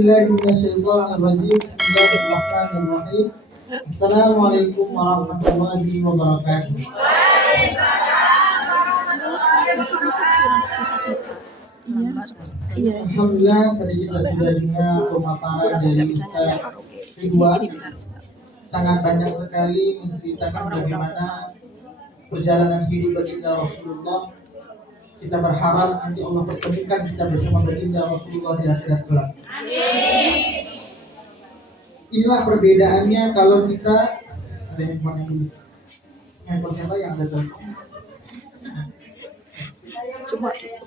billahi minasyaitonir rajim. Bismillahirrahmanirrahim. Assalamualaikum warahmatullahi wabarakatuh. Alhamdulillah, tadi kita sudah dengar pemaparan dari Ustaz Ridwan. Sangat banyak sekali menceritakan bagaimana perjalanan hidup baginda Rasulullah. Kita berharap nanti Allah pertemukan kita bersama baginda Rasulullah di akhirat kelak. Inilah perbedaannya kalau kita ada handphone siapa yang ada telepon?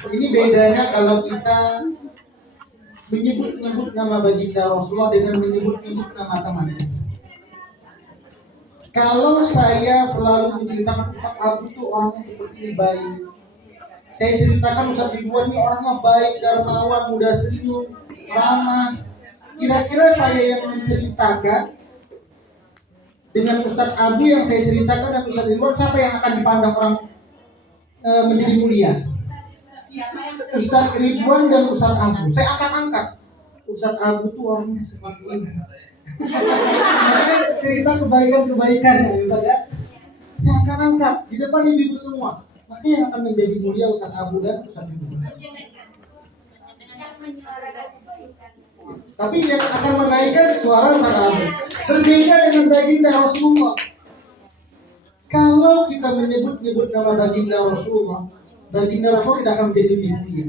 Ini bedanya kalau kita menyebut-nyebut nama baginda Rasulullah dengan menyebut-nyebut nama temannya. Kalau saya selalu menceritakan Ustaz Abu itu orangnya seperti bayi, saya ceritakan Ustaz Ridwan ini orangnya baik, dermawan, mudah senyum, ramah. Kira-kira saya yang menceritakan dengan Ustaz Abu yang saya ceritakan dan Ustaz Ridwan, siapa yang akan dipandang orang menjadi mulia? Ustaz Ridwan dan Ustaz Abu. Saya akan angkat Ustaz Abu itu orangnya seperti ini. Cerita kebaikan-kebaikan ya. Saya akan angkat di depan ibu semua. Maka yang akan menjadi mulia Ustaz Abu dan Ustaz Ridwan. Tapi yang akan menaikkan suara Ustaz Abu. Berbeda dengan baginda Rasulullah. Kalau kita menyebut-nyebut nama baginda Rasulullah tidak akan menjadi lebih mulia,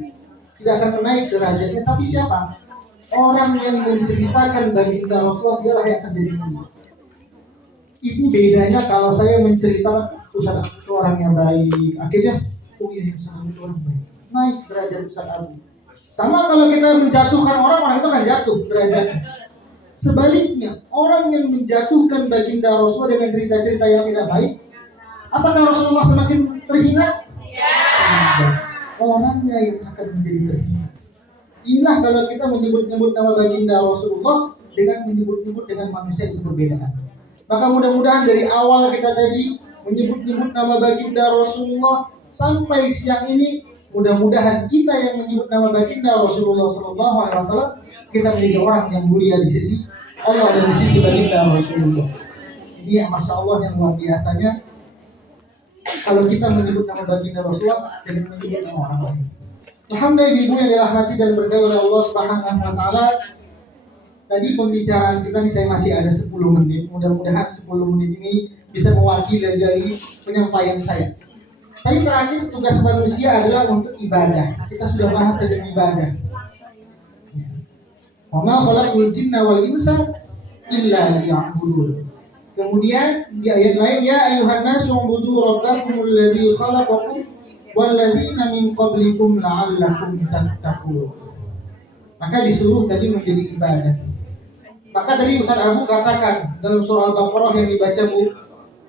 tidak akan menaik derajatnya. Tapi siapa? Orang yang menceritakan baginda Rasulullah dialah yang akan jadi mulia. Itu bedanya kalau saya menceritakan Ustaz itu orang yang baik, akhirnya oh iya Ustaz itu orang baik, naik derajat Ustaz Abu. Sama kalau kita menjatuhkan orang itu akan jatuh derajatnya. Sebaliknya, orang yang menjatuhkan baginda Rasulullah dengan cerita-cerita yang tidak baik, apakah Rasulullah semakin terhina? Orangnya yang akan menjadi terhina. Inilah kalau kita menyebut-nyebut nama baginda Rasulullah dengan menyebut-nyebut dengan manusia itu berbeda. Maka mudah-mudahan dari awal kita tadi menyebut-nyebut nama baginda Rasulullah sampai siang ini, mudah-mudahan kita yang menyebut nama baginda Rasulullah SAW kita menjadi orang yang mulia di sisi Allah dan di sisi baginda Rasulullah. Ini Masya Allah yang luar biasanya kalau kita menyebut nama baginda Rasulullah dan menyebut nama orang lain. Alhamdulillah ibu yang dirahmati dan berkahi oleh Allah Subhanahu wa taala. Tadi pembicaraan kita ini saya masih ada 10 menit. Mudah-mudahan 10 menit ini bisa mewakili dari penyampaian saya. Tapi terakhir tugas manusia adalah untuk ibadah. Kita sudah bahas tentang ibadah. Wa ma khalaqul jinna wal insa illa liya'budun. Kemudian di ayat lain, ya ayuhan nasu ubudu rabbakumul ladzi khalaqakum walladzina min qablikum la'allakum tattaqun. Maka disuruh tadi menjadi ibadah. Maka tadi Ustaz Abu katakan dalam surah Al-Baqarah yang dibaca Bu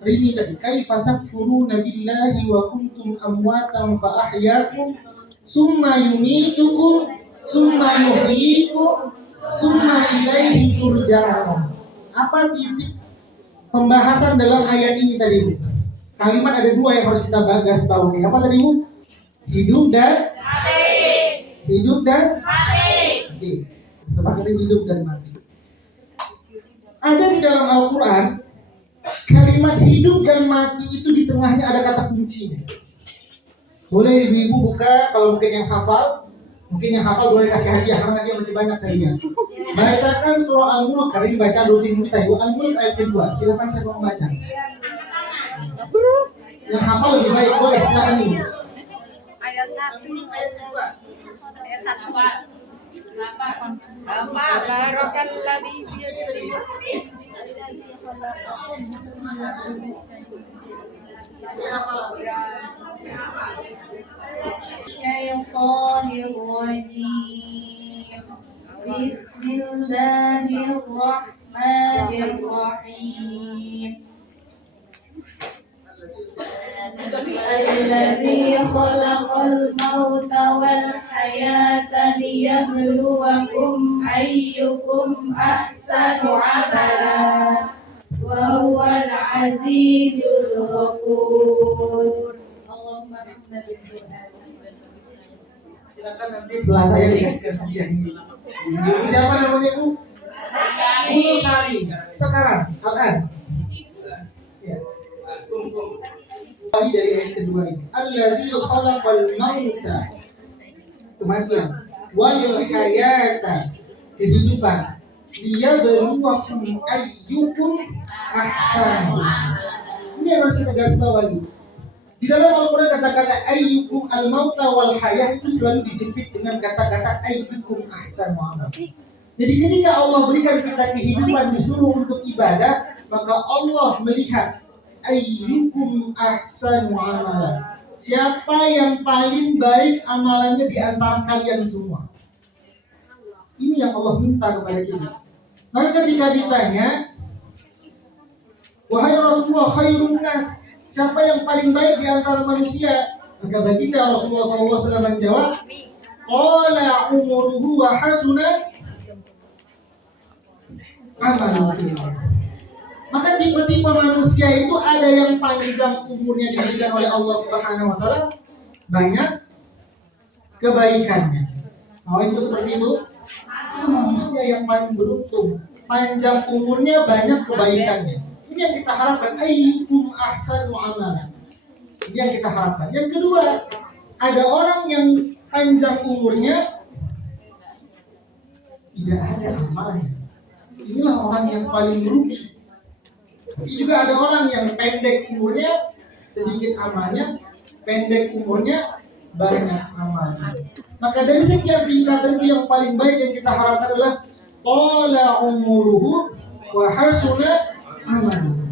Rini tadi, kaifa takfuruna billahi wa kuntum amwatan fa ahyaakum summa yumitukum summa yuhyikum summa ilaihi turja'un. Apa titik pembahasan dalam ayat ini tadi Bu? Kalimat ada 2 yang harus kita garis bawahi. Apa tadi Bu? Hidup dan mati. Hidup dan mati. Oke. Sebagai hidup dan mati. Ada di dalam Al-Quran kalimat hidup dan mati itu di tengahnya ada kata kuncinya. Boleh ibu-ibu buka kalau mungkin yang hafal boleh kasih hadiah karena dia masih banyak saya. Bacakan surah Al-Mulk, karena dibaca rutin kita Ibu. Al-Mulk ayat kedua. Silakan saya mau baca. Yang hafal lebih baik boleh silakan Ibu. Ayat 1 ayat 2. Ayat 1. Barakalladzi biyadihi syaitanir rajim. Bismillahirrahmanirrahim. الذي خلق الموت والحياة ليبلوكم أيكم أحسن عملا وهو العزيز الغفور. اللهم ارحمنا بالقرآن. Silakan nanti setelah saya dikasihkan hadiah ini. Ibu siapa namanya Bu? Bu Sari. Sekarang, Al-an. Ya. Dari ayat kedua ini. Alladzi khalaqal mauta. Kematian. Wal hayata. Kehidupan. Liyabluwakum ayyukum ahsanu. Ini yang harus kita garis bawahi. Di dalam Al-Quran kata-kata ayyukum al-mauta wal hayah itu selalu dijepit dengan kata-kata ayyukum ahsanu amal. Jadi ketika Allah berikan kita kehidupan disuruh untuk ibadah, maka Allah melihat ayyukum ahsanu amal. Siapa yang paling baik amalannya di antara kalian semua. Ini yang Allah minta kepada kita. Maka ketika ditanya, wahai Rasulullah khairun nas, siapa yang paling baik di antara manusia? Maka baginda Rasulullah SAW menjawab, qala umuruhu wa hasuna amaluhu. Maka tipe-tipe manusia itu ada yang panjang umurnya diberikan oleh Allah Subhanahu wa taala, banyak kebaikannya. Nah, itu seperti itu. Itu manusia yang paling beruntung, panjang umurnya, banyak kebaikannya. Ini yang kita harapkan, ayyukum ahsanu amalan. Ini yang kita harapkan. Yang kedua, ada orang yang panjang umurnya tidak ada amalannya. Inilah orang yang paling merugi. Tapi juga ada orang yang pendek umurnya, sedikit amalnya, pendek umurnya, banyak amalnya. Maka dari sekian tingkatan itu yang paling baik yang kita harapkan adalah qala umuruhu wa hasuna amaluhu.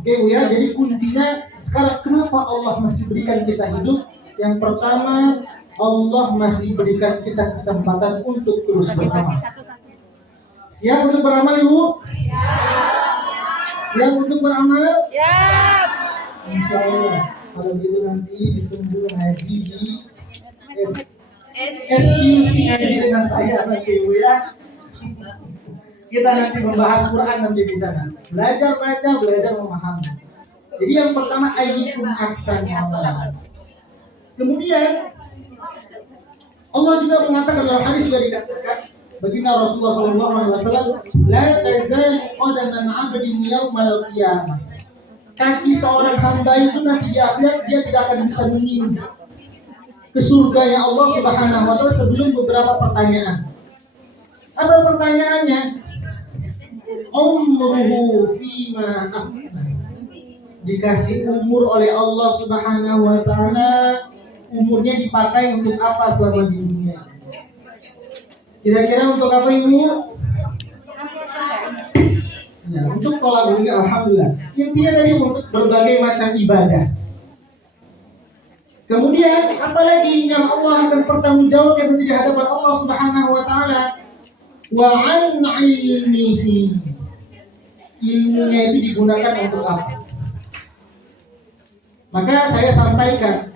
Oke Bu ya, jadi kuncinya sekarang kenapa Allah masih berikan kita hidup? Yang pertama, Allah masih berikan kita kesempatan untuk terus beramal. Siap untuk beramal Ibu? Siap untuk beramal? Siap. Insya Allah. Kalau gitu nanti ditunggu ngaji di SUC ngaji dengan saya nanti Bu ya. Kita nanti membahas Quran nanti di sana. Belajar baca, belajar memahami. Jadi yang pertama ayyukum ahsanu amalan. Kemudian Allah juga mengatakan dalam hadis juga dikatakan baginda Rasulullah SAW, la tazalu qadaman 'abdin yaumal qiyamah. Kaki seorang hamba itu nanti di akhirat dia tidak akan bisa menginjak ke surganya Allah Subhanahu wa taala sebelum beberapa pertanyaan. Apa pertanyaannya? Umruhu fima afna. Dikasih umur oleh Allah Subhanahu wa taala, umurnya dipakai untuk apa selama di dunia? Kira-kira untuk apa Ibu? Ya, untuk tolak dunia alhamdulillah. Intinya tadi untuk berbagai macam ibadah. Kemudian apalagi yang Allah akan pertanggungjawabkan di hadapan Allah Subhanahu wa taala? Wa an ilmihi. Ilmunya itu digunakan untuk apa? Maka saya sampaikan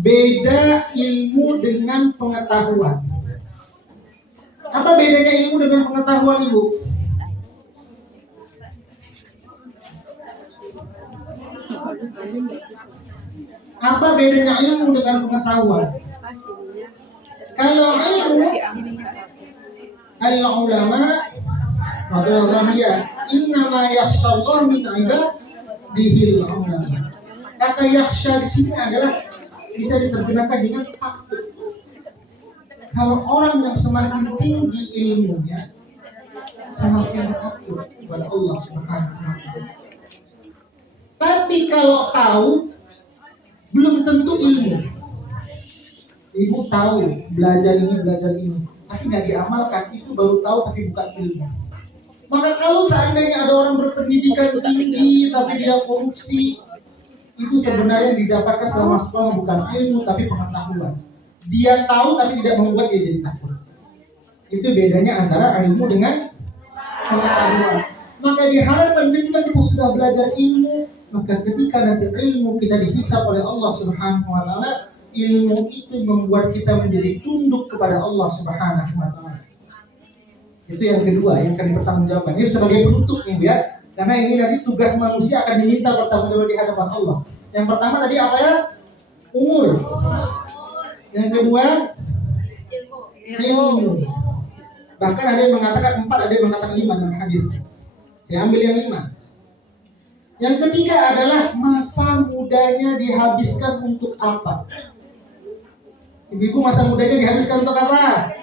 beda ilmu dengan pengetahuan. Apa bedanya ilmu dengan pengetahuan Ibu? Apa bedanya ilmu dengan pengetahuan? Kalau ilmu al-ulama innama yakhshallahu min ibadihil ulama. Kata yakhsha di sini adalah bisa diterjemahkan dengan takut. Kalau orang yang semakin tinggi ilmunya, semakin takut kepada Allah Subhanahu wa taala. Tapi kalau tahu, belum tentu ilmu. Ibu tahu belajar ini, tapi nggak diamalkan, itu baru tahu tapi bukan ilmu. Maka kalau seandainya ada orang berpendidikan tinggi tapi dia korupsi, itu sebenarnya didapatkan selama sekolah bukan ilmu tapi pengetahuan. Dia tahu tapi tidak membuat dia jadi takut. Itu bedanya antara ilmu dengan pengetahuan. Maka diharapkan ketika kita sudah belajar ilmu, maka ketika nanti ilmu kita dihisab oleh Allah Subhanahu wa taala, ilmu itu membuat kita menjadi tunduk kepada Allah Subhanahu wa taala. Itu yang kedua yang akan dipertanggungjawabkan. Ini sebagai penutup nih ya. Karena ini nanti tugas manusia akan diminta bertanggung jawab di hadapan Allah. Yang pertama tadi apa ya? Umur. Yang kedua ilmu. Bahkan ada yang mengatakan 4, ada yang mengatakan 5 dalam hadis. Saya ambil yang 5. Yang ketiga adalah masa mudanya dihabiskan untuk apa? Ibu-ibu, masa mudanya dihabiskan untuk apa?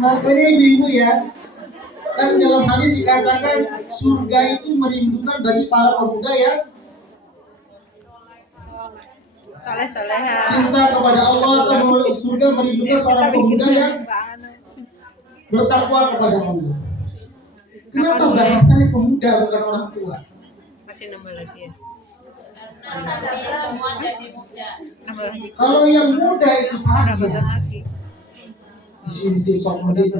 Makanya ibu-ibu ya, kan dalam hadis dikatakan surga itu merindukan bagi para pemuda yang Soleh-soleha. cinta kepada Allah, atau surga merindukan seorang pemuda yang bertakwa kepada Allah. Kenapa bahasanya pemuda bukan orang tua? Masih nambah lagi ya. Semua jadi muda. Nambah lagi. Kalau yang muda itu Nambah habis. lagi. Di sini sok muda itu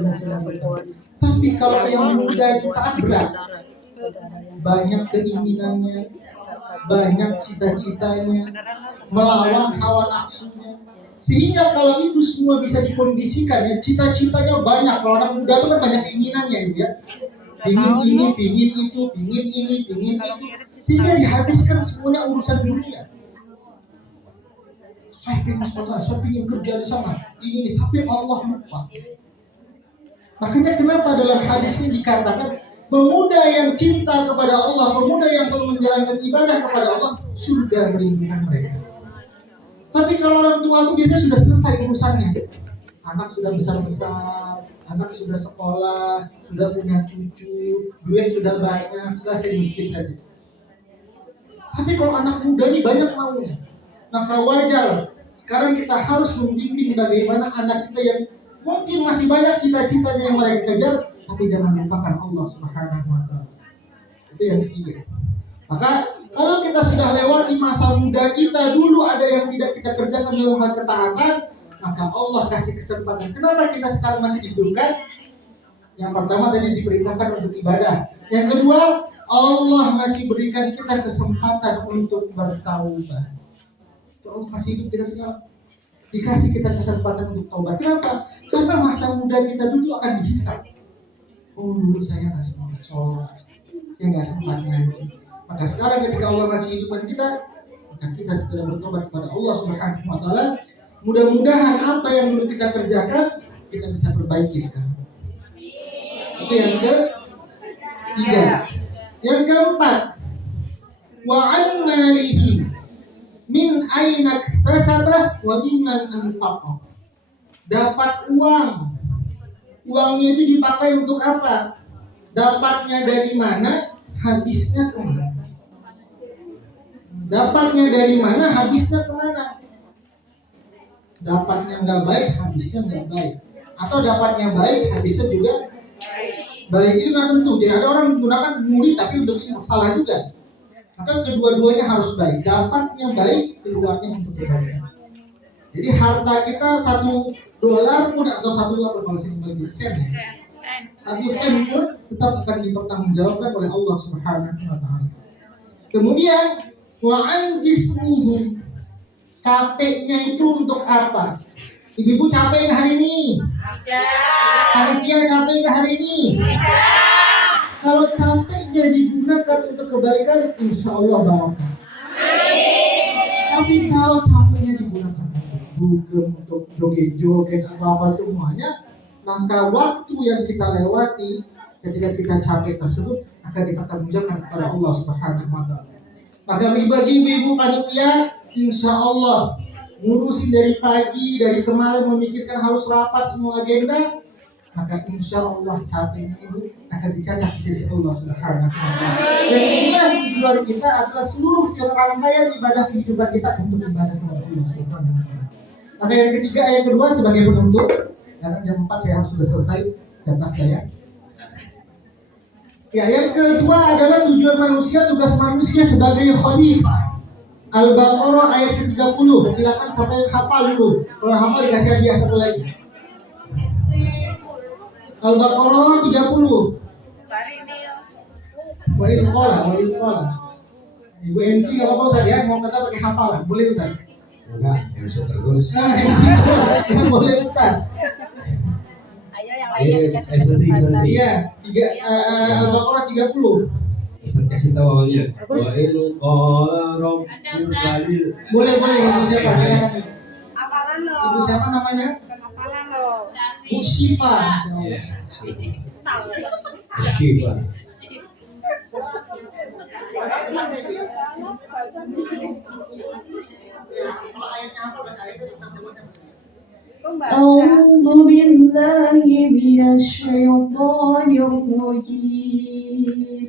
tapi kalau yang muda itu taat berat, banyak keinginannya, banyak cita-citanya, melawan hawa nafsunya. Sehingga kalau itu semua bisa dikondisikan ya, cita-citanya banyak. Kalau anak muda itu kan banyak keinginannya ya. Pingin ini, pingin itu, pingin ini, pingin itu. Sehingga dihabiskan semuanya urusan dunia. Saya pengen sekolah, saya pengen kerja di sana. Ini tapi Allah lupa. Makanya kenapa dalam hadis ini dikatakan pemuda yang cinta kepada Allah, pemuda yang selalu menjalankan ibadah kepada Allah, surga merindukan mereka. Tapi kalau orang tua itu biasanya sudah selesai urusannya. Anak sudah besar-besar, anak sudah sekolah, sudah punya cucu, duit sudah banyak, sudah saya miskin saja. Tapi kalau anak muda ini banyak maunya, maka wajar sekarang kita harus membimbing bagaimana anak kita yang mungkin masih banyak cita-citanya yang mereka kejar, tapi jangan lupakan Allah Subhanahu wa Ta'ala. Itu yang ketiga. Maka kalau kita sudah lewati masa muda kita, dulu ada yang tidak kita kerjakan dalam hal ketaatan, maka Allah kasih kesempatan. Kenapa kita sekarang masih diberikan? Yang pertama tadi diperintahkan untuk ibadah. Yang kedua, Allah masih berikan kita kesempatan untuk bertaubat. Allah kasih hidup kita sekarang, dikasih kita kesempatan untuk taubat. Kenapa? Karena masa muda kita dulu akan dihisab. Oh, dulu saya nggak sempat sholat, saya nggak sempat ngaji. Maka sekarang ketika Allah kasih hidupan kita, maka kita segera bertobat kepada Allah Subhanahu wa Ta'ala. Mudah-mudahan apa yang dulu kita kerjakan kita bisa perbaiki sekarang. Itu yang ketiga. Yang keempat, wa an malihi min aina iktasabah wa mimman anfaqah. Dapat uang. Uangnya itu dipakai untuk apa? Dapatnya dari mana? Habisnya kemana? Dapatnya dari mana? Habisnya kemana? Dapatnya nggak baik, habisnya nggak baik. Atau dapatnya baik, habisnya juga baik. Itu nggak tentu. Jadi ada orang menggunakan muri tapi untuk ini salah juga. Maka kedua-duanya harus baik. Dapatnya baik, keluarnya untuk kebaikan. Jadi harta kita $1 pun atau satu apa kalau saya bagi sen, $1 pun tetap akan dipertanggungjawabkan oleh Allah Subhanahu wa Ta'ala. Kemudian wa an jismihi, capeknya itu untuk apa? Ibu-ibu capek nggak hari ini? Tidak. Panitia capek nggak hari ini? Tidak. Kalau capeknya digunakan untuk kebaikan, insya Allah barokah. Tapi kalau capeknya digunakan untuk untuk joget-joget apa semuanya, maka waktu yang kita lewati ketika kita capek tersebut akan dipertanggungjawabkan kepada Allah Subhanahu wa Ta'ala. Maka bagi ibu-ibu panitia, insya Allah ngurusin dari pagi, dari kemarin memikirkan harus rapat semua agenda, maka insya Allah capeknya ibu akan dicatat di sisi Allah Subhanahu wa Ta'ala. Dan inilah tujuan kita adalah seluruh rangkaian ibadah kehidupan kita untuk ibadah kepada Allah Subhanahu wa Ta'ala. Maka yang ketiga, yang kedua sebagai penutup, karena jam 4 saya harus sudah selesai jatah saya. Ya, yang kedua adalah tujuan manusia, tugas manusia sebagai khalifah. Al-Baqarah ayat ke-30. Silakan sampai hafal dulu. Kalau hafal dikasih hadiah satu lagi. Al-Baqarah 30. Wa il qala. Ibu NC enggak apa-apa Ustaz ya, mau kata pakai hafalan. Boleh Ustaz? Enggak, bisa terus. Nah, NC boleh Ustaz. Ayo yang lainnya dikasih kesempatan. Iya, Al-Baqarah 30. Ustaz kasih tahu awalnya. Wa in qala rabbuka lil Boleh, ibu siapa? Silakan. Apalan lo. Ibu siapa namanya? Apalan lo. Bu Syifa. ya. Salah. Syifa. Kalau ayatnya apa, baca ayatnya terjemahnya. أعوذ بالله من الشيطان الرجيم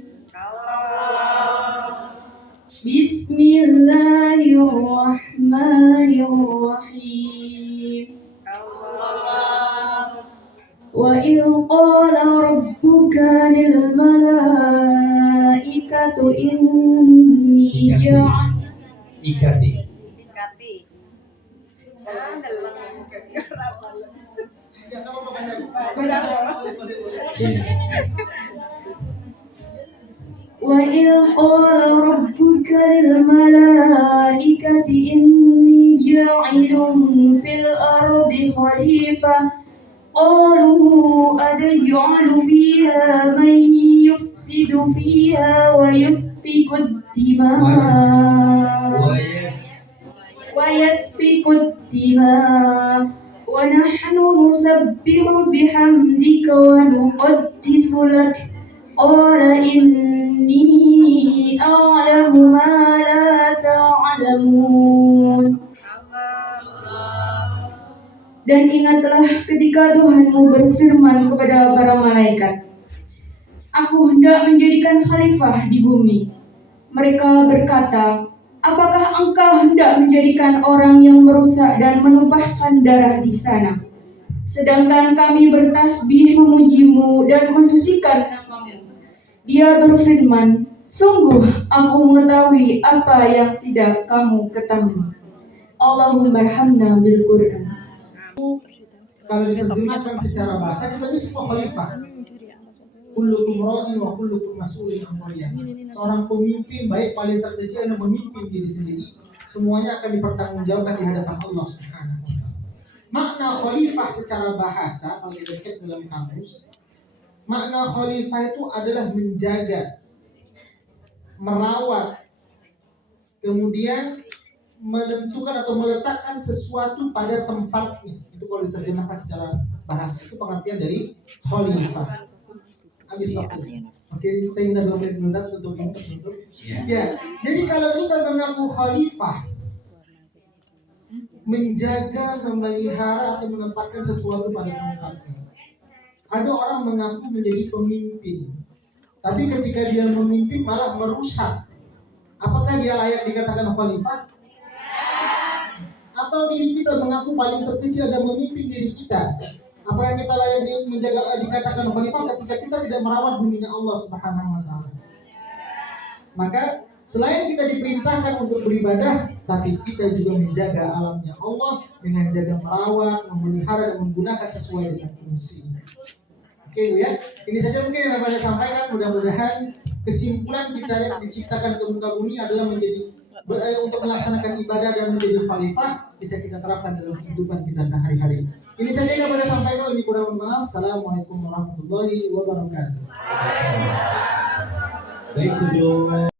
بسم الله الرحمن الرحيم وإذ قال ربك للملائكة إني جاعل Ikati. Kati. Nah, dalam Ya, kamu mau baca? Iya. وإذ قال ربك للملائكة إني جاعل في الأرض خليفة قالوا أتجعل فيها من يفسد فيها ويسفك الدماء ونحن نسبح بحمدك ونقدس لك قال إني أعلم ما لا تعلمون. Dan ingatlah ketika Tuhanmu berfirman kepada para malaikat, Aku hendak menjadikan khalifah di bumi. Mereka berkata, apakah engkau hendak menjadikan orang yang merusak dan menumpahkan darah di sana? Sedangkan kami bertasbih memujimu dan mensucikan namamu. Dia berfirman, sungguh aku mengetahui apa yang tidak kamu ketahui. Allahumma arhamna bil Qur'an. Kalau diterjemahkan secara bahasa, kita ini semua khalifah. Kullukum ra'in wa kullukum mas'ulun an ra'iyatihi. Seorang pemimpin, baik paling terkecil yang memimpin diri sendiri, semuanya akan dipertanggungjawabkan di hadapan Allah Subhanahu wa taala. Makna khalifah secara bahasa, kalau kita cek dalam kamus, makna khalifah itu adalah menjaga, merawat, kemudian menentukan atau meletakkan sesuatu pada tempatnya. Itu kalau diterjemahkan secara bahasa, itu pengertian dari khalifah. Habis waktu. Oke, saya minta 2 menit dulu untuk ini. Ya, jadi kalau kita mengaku khalifah, menjaga, memelihara atau menempatkan sesuatu pada tempatnya. Ada orang mengaku menjadi pemimpin, tapi ketika dia memimpin malah merusak. Apakah dia layak dikatakan khalifah? Atau diri kita mengaku paling terkecil dan memimpin diri kita? Apa yang kita layak dikatakan khalifah ketika kita tidak merawat buminya Allah Subhanahu wa taala? Maka selain kita diperintahkan untuk beribadah, tapi kita juga menjaga alamnya Allah dengan jaga merawat, memelihara dan menggunakan sesuai dengan fungsi. Oke Bu ya, ini saja mungkin yang dapat saya sampaikan. Mudah-mudahan kesimpulan kita diciptakan ke muka bumi adalah menjadi untuk melaksanakan ibadah dan menjadi khalifah bisa kita terapkan dalam kehidupan kita sehari-hari. Ini saja yang dapat saya sampaikan. Lebih kurang maaf. Assalamualaikum warahmatullahi wabarakatuh. Baik, sebelum